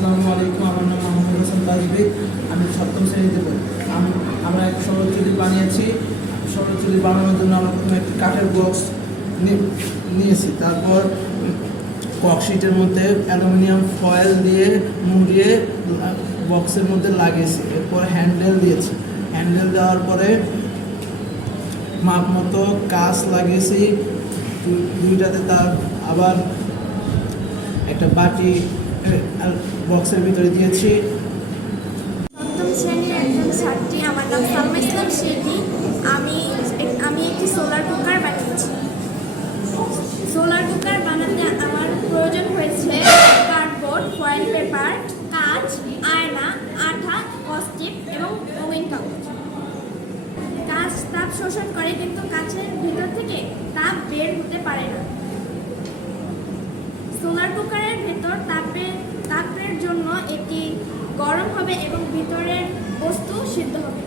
আসসালামু আলাইকুম। আমার নাম মোহাম্মদ হাসান তাজবি। আমি সপ্তম শ্রেণীতে পড়ি। আমরা এক সৌর চুল্লি বানিয়েছি। সৌর চুল্লি বানানোর জন্য আমরা প্রথমে একটি কাঠের বক্স নিয়েছি। তারপর ককশিটের মধ্যে অ্যালুমিনিয়াম ফয়েল দিয়ে মুড়িয়ে বক্সের মধ্যে লাগিয়েছি। এরপর হ্যান্ডেল দিয়েছি। হ্যান্ডেল দেওয়ার পরে মাপ মতো কাঁচ লাগিয়েছি দুইটাতে। তার আবার একটা বাটি বক্সের ভিতরে দিয়েছি। সপ্তম শ্রেণীর একজন ছাত্রী, আমার নাম সালমা ইসলাম শেখি। আমি একটি সোলার কুকার বানিয়েছি। সোলার কুকার বানাতে আমার প্রয়োজন হয়েছে কার্ডবোর্ড, ফয়েল পেপার, কাঁচ, আয়না, আঠা, কস্টিপ এবং রঙিন কাগজ। কাঁচ তাপ শোষণ করে, কিন্তু কাঁচের ভিতর থেকে তাপ বের হতে পারে না। সোলার কুকারের ভেতর তাপের জন্য এটি গরম হবে এবং ভিতরের বস্তু সিদ্ধ হবে।